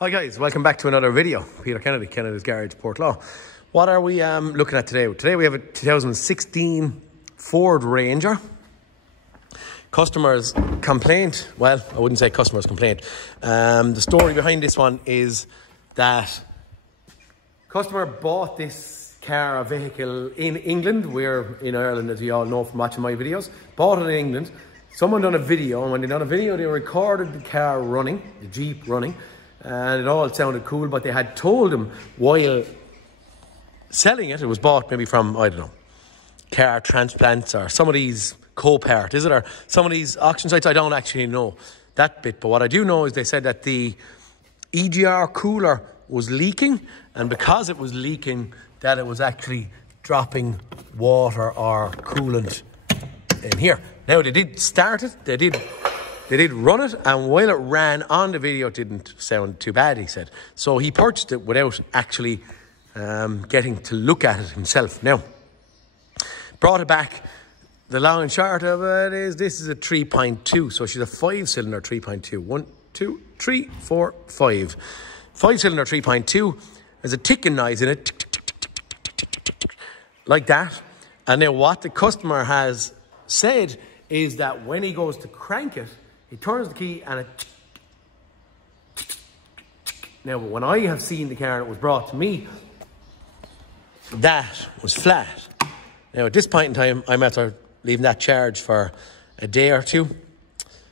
Hi guys, welcome back to another video. Peter Kennedy, Kennedy's Garage, Portlaw. What are we looking at today? Today we have a 2016 Ford Ranger. Customer's complaint, well, I wouldn't say customer's complaint. The story behind this one is that customer bought this car, a vehicle in England. We're in Ireland, as you all know from watching my videos. Bought it in England. Someone done a video, and when they done a video, they recorded the car running, the Jeep running. And it all sounded cool, but they had told him while selling it, it was bought maybe from, I don't know, car transplants or some of these Copart, is it? Or some of these auction sites, I don't actually know that bit. But what I do know is they said that the EGR cooler was leaking, and because it was leaking, that it was actually dropping water or coolant in here. Now, they did start it, they did run it, and while it ran on the video, it didn't sound too bad, he said. So he purchased it without actually getting to look at it himself. Now, brought it back. The long and short of it is this is a 3.2. So she's a 5-cylinder 3.2. 1, 2, 3, 4, 5. 5-cylinder 3.2. There's a ticking noise in it. Like that. And then what the customer has said is that when he goes to crank it, he turns the key and it... Now, when I have seen the car and it was brought to me, that was flat. Now, at this point in time, I'm after leaving that charge for a day or two.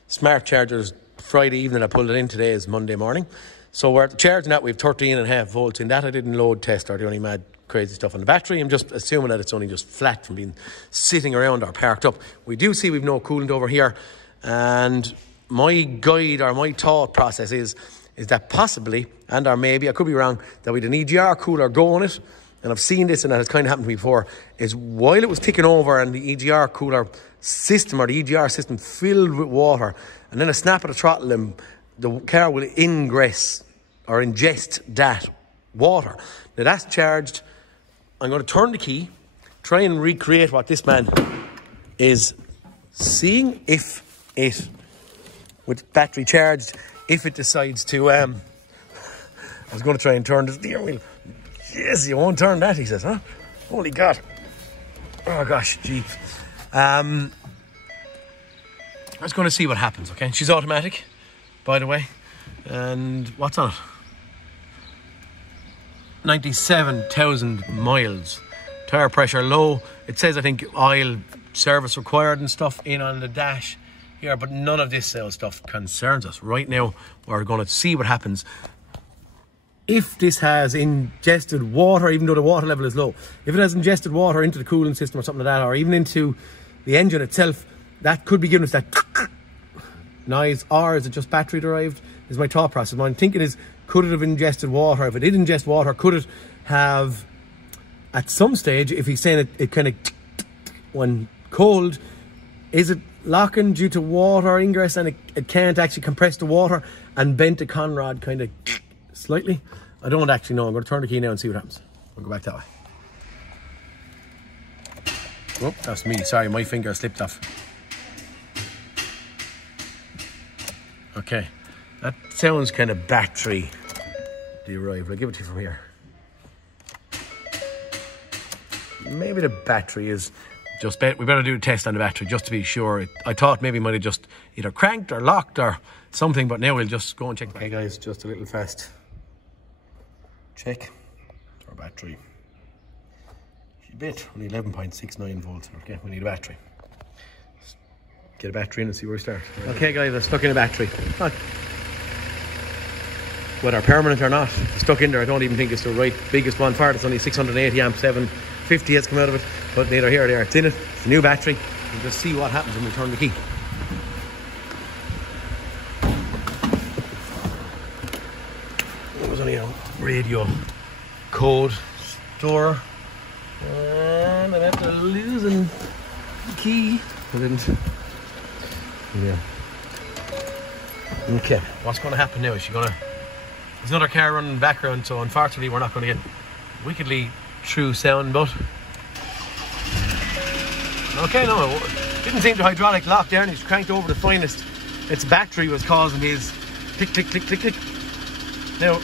Smart chargers, Friday evening, I pulled it in. Today is Monday morning. So we're charging that. We have 13.5 volts in that. I didn't load test or do any mad crazy stuff on the battery. I'm just assuming that it's only just flat from being sitting around or parked up. We do see we've no coolant over here. And my guide or my thought process is that possibly, and or maybe, I could be wrong, that with an EGR cooler go on it, and I've seen this and that has kind of happened to me before, is while it was ticking over and the EGR cooler system or the EGR system filled with water, and then a snap of the throttle and the car will ingress or ingest that water. Now that's charged. I'm going to turn the key, try and recreate what this man is seeing, if it, with battery charged, if it decides to, I was going to try and turn the steering wheel. Yes, you won't turn that, he says, huh? Holy God. Oh gosh, gee. I was going to see what happens, okay? She's automatic, by the way. And what's on it? 97,000 miles. Tire pressure low. It says, I think, oil service required and stuff in on the dash here, but none of this sales stuff concerns us. Right now, we're going to see what happens. If this has ingested water, even though the water level is low, if it has ingested water into the cooling system or something like that, or even into the engine itself, that could be giving us that noise. Or is it just battery derived, is my thought process. What I'm thinking is, could it have ingested water? If it did ingest water, could it have, at some stage, if he's saying it kind of, when cold, is it locking due to water ingress and it can't actually compress the water and bent the conrod kind of slightly? I don't actually know. I'm going to turn the key now and see what happens. We'll go back that way. Oh, that's me. Sorry, my finger slipped off. Okay. That sounds kind of battery derived. I'll give it to you from here. Maybe the battery is just... We better do a test on the battery just to be sure. I thought maybe it might have just either cranked or locked or something, but now we'll just go and check. Okay guys, just a little fast check. Our battery. She's a bit, only 11.69 volts. Okay, we need a battery. Let's get a battery in and see where we start. Okay guys, I'm stuck in a battery. Whether permanent or not, stuck in there. I don't even think it's the right biggest one for it. It's only 680 amp, 750 has come out of it, but neither here or there. It's in it. It's a new battery. We'll just see what happens when we turn the key. It was only a radio code store, and I'm after losing the key. I didn't. Yeah. Okay. What's going to happen now? Is she going to? There's another car running in the background, so unfortunately we're not going to get wickedly true sound, but... Okay, no, it didn't seem to hydraulic lock there, and he's cranked over the finest. Its battery was causing his tick, tick, tick, tick, tick. Now,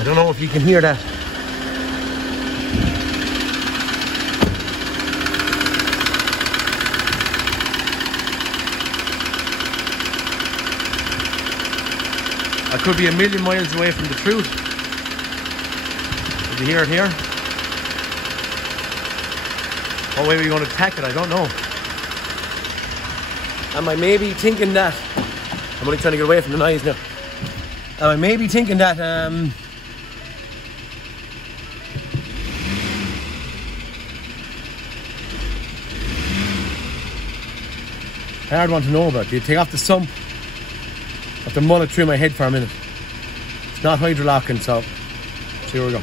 I don't know if you can hear that. I could be a million miles away from the truth. Did you hear it here? What way are we going to attack it? I don't know. Am I maybe thinking that... I'm only trying to get away from the noise now. Am I maybe thinking that... hard one to know about. Do you take off the sump? I have to mull it through my head for a minute. It's not hydrolocking, so here we go.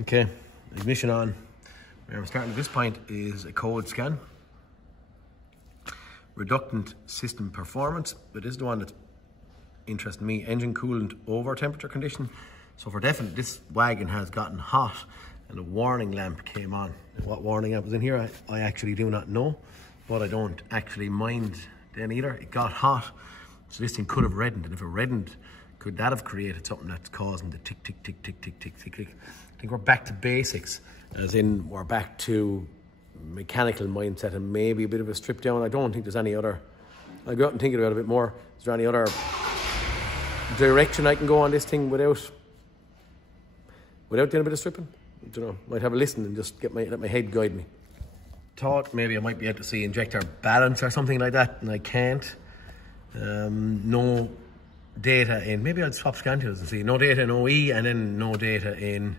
Okay, ignition on. Where we're starting at this point is a code scan. Reductant system performance, but this is the one that's interesting me. Engine coolant over temperature condition. So for definite, this wagon has gotten hot and a warning lamp came on. What warning lamp was in here, I actually do not know, but I don't actually mind then either. It got hot, so this thing could have reddened, and if it reddened, could that have created something that's causing the tick, tick, tick, tick, tick, tick, tick, tick? I think we're back to basics, as in we're back to mechanical mindset and maybe a bit of a strip down. I don't think there's any other, I'll go out and think about it a bit more. Is there any other direction I can go on this thing without doing a bit of stripping? I don't know, might have a listen and just let my head guide me. Thought maybe I might be able to see injector balance or something like that, and I can't. No data in, maybe I'll swap scan tools and see. No data in OE, and then no data in,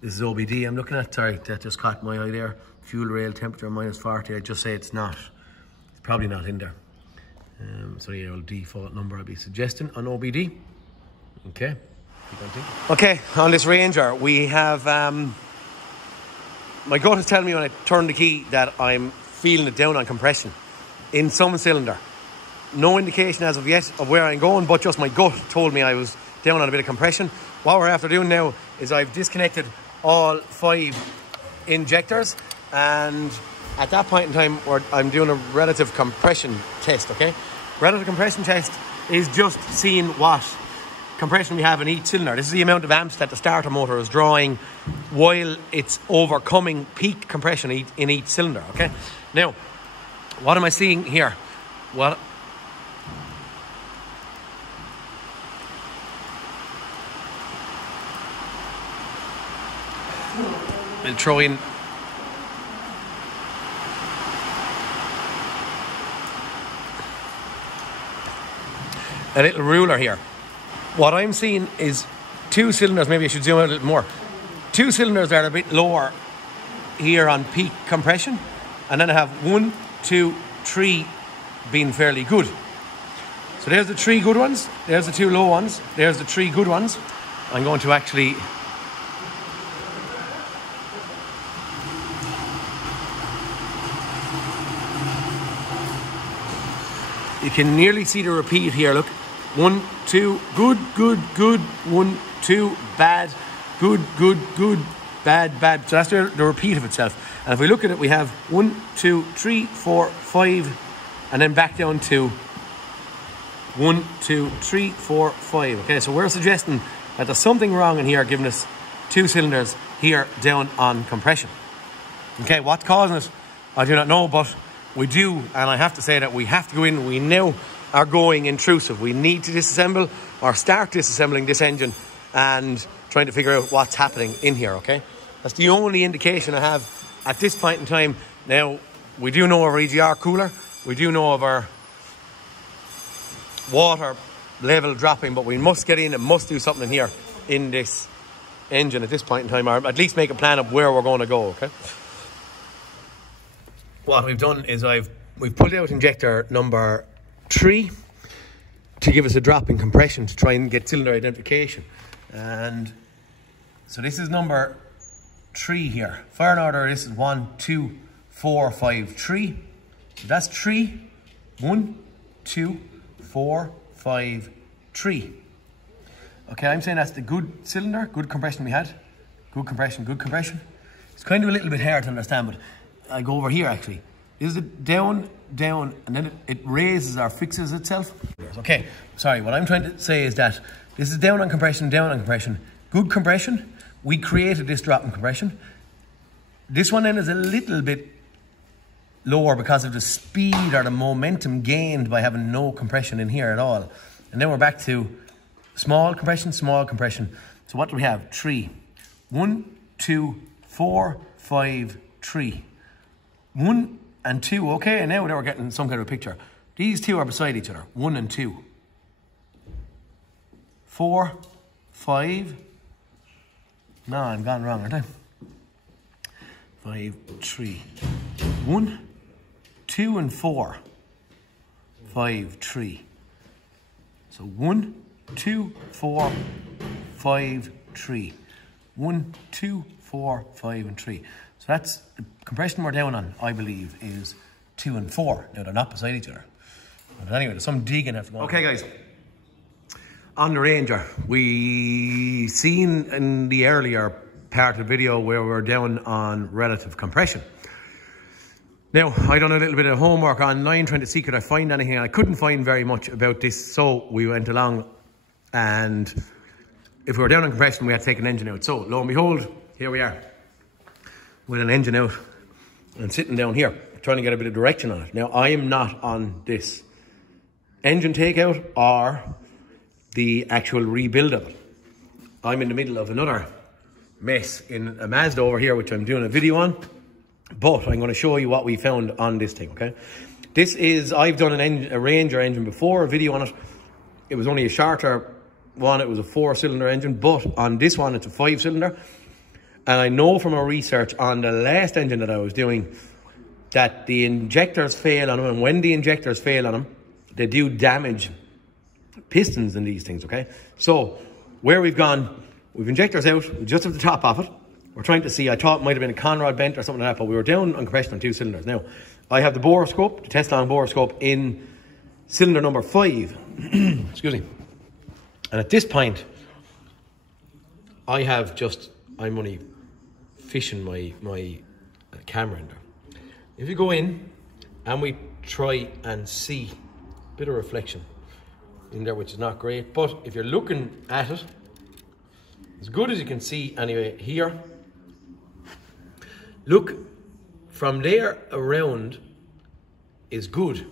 this is OBD I'm looking at. Sorry, that just caught my eye there. Fuel rail temperature -40. I'd just say it's probably not in there. So yeah, old default number I'll be suggesting on OBD. Okay. Okay, on this Ranger we have, my gut is telling me when I turn the key that I'm feeling it down on compression in some cylinder. No indication as of yet of where I'm going, but just my gut told me I was down on a bit of compression. What we're after doing now is I've disconnected all 5 injectors, and at that point in time I'm doing a relative compression test, okay? Relative compression test is just seeing what compression we have in each cylinder. This is the amount of amps that the starter motor is drawing while it's overcoming peak compression in each cylinder, okay? Now, what am I seeing here? Well, we'll throw in a little ruler here. What I'm seeing is 2 cylinders, maybe I should zoom out a little more. 2 cylinders that are a bit lower here on peak compression, and then I have 1, 2, 3 being fairly good. So there's the 3 good ones, there's the 2 low ones, there's the 3 good ones. I'm going to actually you can nearly see the repeat here, look. 1, 2, good, good, good. 1, 2, bad, good, good, good, bad, bad. So that's the repeat of itself. And if we look at it, we have 1, 2, 3, 4, 5, and then back down to 1, 2, 3, 4, 5. Okay, so we're suggesting that there's something wrong in here, giving us 2 cylinders here down on compression. Okay, what's causing it? I do not know, but we do, and I have to say that we have to go in. We now are going intrusive. We need to disassemble or start disassembling this engine and trying to figure out what's happening in here, okay? That's the only indication I have at this point in time. Now, we do know of our EGR cooler. We do know of our water level dropping, but we must get in and must do something in here in this engine at this point in time, or at least make a plan of where we're going to go, okay? What we've done is we've pulled out injector number 3 to give us a drop in compression to try and get cylinder identification. And so this is number 3 here. Fire in order, this is 1, 2, 4, 5, 3. So that's 3. 1, 2, 4, 5, 3. Okay, I'm saying that's the good cylinder, good compression we had. Good compression, good compression. It's kind of a little bit hard to understand, but I go over here actually. Is it down, down, and then it raises or fixes itself? Okay, sorry, what I'm trying to say is that this is down on compression, down on compression. Good compression. We created this drop in compression. This one then is a little bit lower because of the speed or the momentum gained by having no compression in here at all. And then we're back to small compression, small compression. So what do we have? 3. 1, 2, 4, 5, 3. 1 and 2, okay, and now we're getting some kind of a picture. These two are beside each other, 1 and 2. 4, 5. No, I'm gone wrong, aren't I? 5, 3. 1, 2 and 4. 5, 3. So 1, 2, 4, 5, 3. 1, 2, 4, 5 and 3. So that's the compression we're down on, I believe, is 2 and 4. Now they're not beside each other. But anyway, there's some digging have to go on. Okay guys, on the Ranger, we seen in the earlier part of the video where we're down on relative compression. Now, I done a little bit of homework online trying to see could I find anything. I couldn't find very much about this, so we went along, and if we were down on compression, we had to take an engine out. So, lo and behold, here we are with an engine out and sitting down here, trying to get a bit of direction on it. Now, I am not on this engine takeout or the actual rebuild of it. I'm in the middle of another mess in a Mazda over here, which I'm doing a video on. But I'm going to show you what we found on this thing, okay? This is, I've done a Ranger engine before, a video on it. It was only a shorter one, it was a 4-cylinder engine, but on this one it's a 5-cylinder. And I know from our research on the last engine that I was doing that the injectors fail on them, and when the injectors fail on them, they do damage pistons in these things, okay? So, where we've gone, we've injectors out, just at the top of it. We're trying to see, I thought it might have been a Conrod bent or something like that, but we were down on compression on 2 cylinders. Now, I have the borescope, the Tesla borescope in cylinder number 5. Excuse me. And at this point, I have just, I'm only fishing my camera in there. If you go in and we try and see a bit of reflection in there, which is not great, but if you're looking at it, as good as you can see anyway here, look, from there around is good,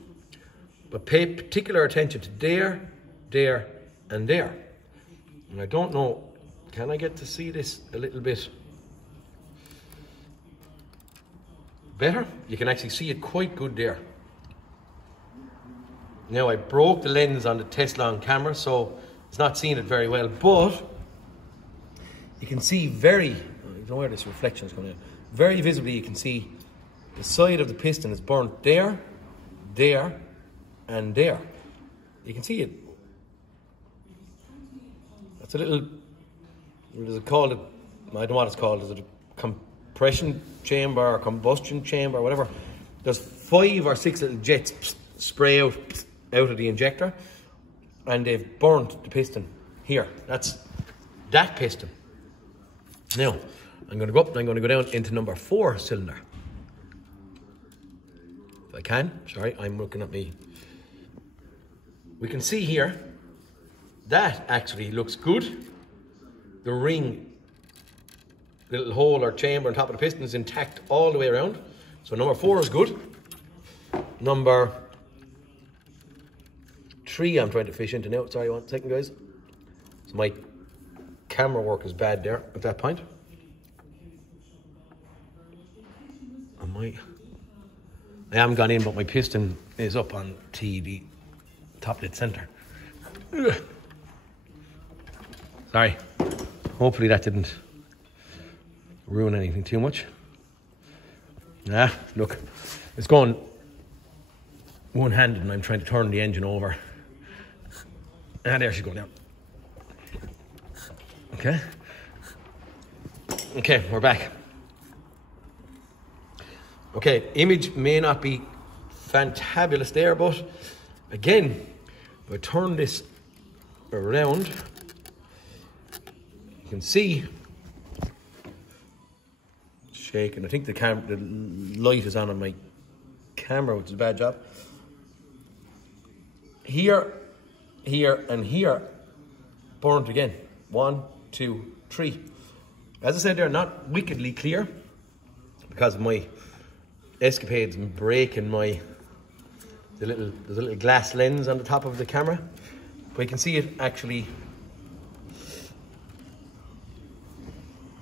but pay particular attention to there, there, and there. And I don't know, can I get to see this a little bit better? You can actually see it quite good there. Now, I broke the lens on the Tesla camera, so it's not seeing it very well, but you can see very, I don't know where this reflection is coming in, very visibly you can see the side of the piston is burnt there, there, and there. You can see it. That's a little, what is it called? I don't know what it's called. Is it a compression chamber or combustion chamber or whatever? There's 5 or 6 little jets spray out of the injector, and they've burnt the piston here. That's that piston. Now, I'm going to go up and I'm going to go down into number 4 cylinder. If I can, sorry, I'm looking at me. We can see here, that actually looks good. The ring, little hole or chamber on top of the piston is intact all the way around. So number 4 is good. Number 3 I'm trying to fish into now. Sorry, 1 second, guys. So my camera work is bad there at that point. I haven't gone in, but my piston is up on the top dead center. Sorry. Hopefully that didn't ruin anything too much. Look, it's going one-handed and I'm trying to turn the engine over. There she's going down. Okay, we're back. Okay, image may not be fantabulous there, but again, if I turn this around, you can see shaking. I think the light is on my camera, which is a bad job. Here, here, and here, burnt again. 1, 2, 3. As I said, they're not wickedly clear because of my escapades and breaking there's a little glass lens on the top of the camera, but you can see it actually.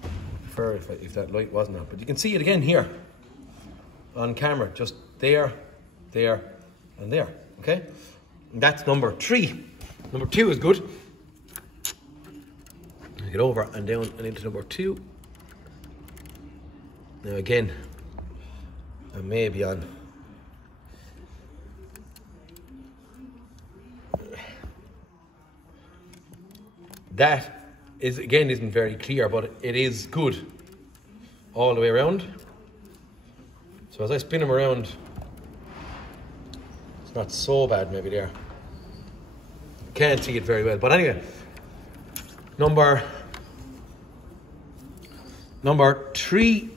I prefer if that light wasn't on, but you can see it again here on camera, just there, there, and there. Okay, and that's number 3. Number 2 is good. Get over and down and into number 2. Now again, I may be on. That is again isn't very clear, but it is good all the way around. So as I spin them around, it's not so bad maybe there. Can't see it very well, but anyway, number 3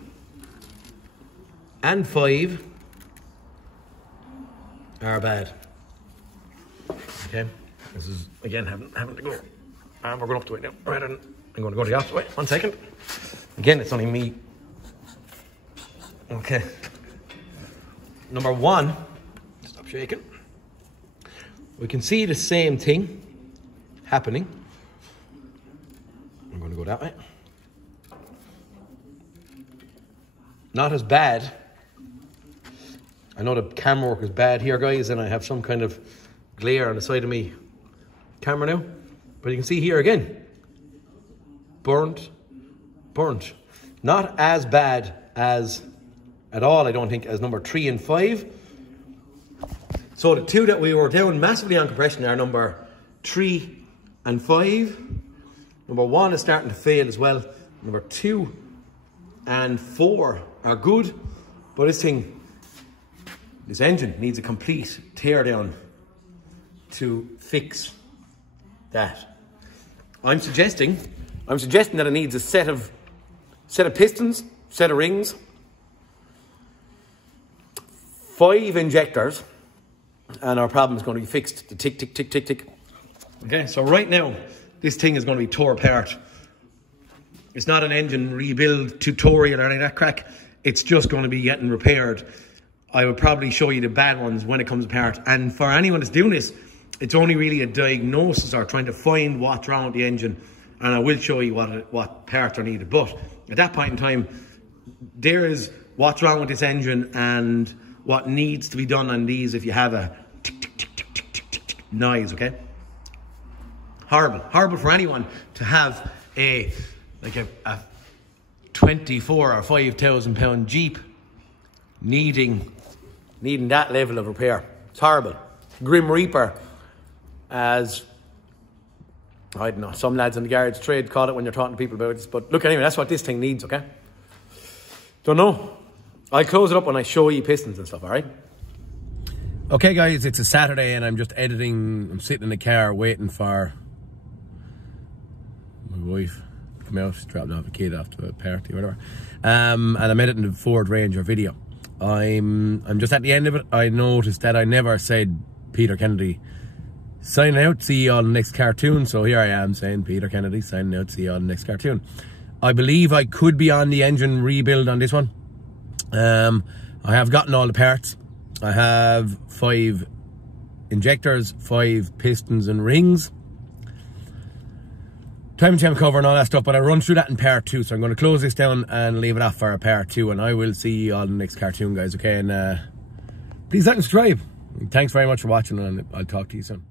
and 5 are bad. Okay, this is again having to go, and we're going up the way now. Right, I'm going to go the opposite way. 1 second. Again, it's only me. Okay. Number 1, stop shaking. We can see the same thing happening. I'm going to go that way. Not as bad. I know the camera work is bad here, guys, and I have some kind of glare on the side of me camera now. But you can see here again, burnt. Not as bad as, at all, I don't think, as number 3 and 5. So the 2 that we were down massively on compression are number 3 and 5. Number 1 is starting to fail as well. Number 2 and 4 are good, but this engine needs a complete tear down to fix that. I'm suggesting that it needs a set of pistons, set of rings, 5 injectors, and our problem is going to be fixed. The tick, tick, tick, tick, tick. Okay, so right now, this thing is going to be tore apart. It's not an engine rebuild tutorial or any of that crack. It's just going to be getting repaired. I will probably show you the bad ones when it comes apart. And for anyone that's doing this, it's only really a diagnosis or trying to find what's wrong with the engine. And I will show you what parts are needed. But at that point in time, there is what's wrong with this engine and what needs to be done on these if you have a tick, tick, tick, tick, tick, tick, tick, tick noise, okay? Horrible for anyone to have a 24 or 5,000 pound Jeep needing that level of repair. It's horrible. Grim Reaper, as I don't know, some lads in the garage trade call it when you're talking to people about this. But look, anyway, that's what this thing needs, okay? Don't know. I'll close it up when I show you pistons and stuff, all right? Okay, guys, it's a Saturday and I'm just editing. I'm sitting in the car waiting for my wife to come out. She's dropping off a kid off to a party or whatever. And I'm editing the Ford Ranger video. I'm just at the end of it. I noticed that I never said Peter Kennedy signing out, see you all in the next cartoon. So here I am saying Peter Kennedy signing out, see you all in the next cartoon. I believe I could be on the engine rebuild on this one. I have gotten all the parts. I have 5 injectors, 5 pistons and rings, time and temp cover and all that stuff, but I'll run through that in part 2. So I'm going to close this down and leave it off for a part 2, and I will see you all in the next cartoon, guys, okay? And please like and subscribe. Thanks very much for watching, and I'll talk to you soon.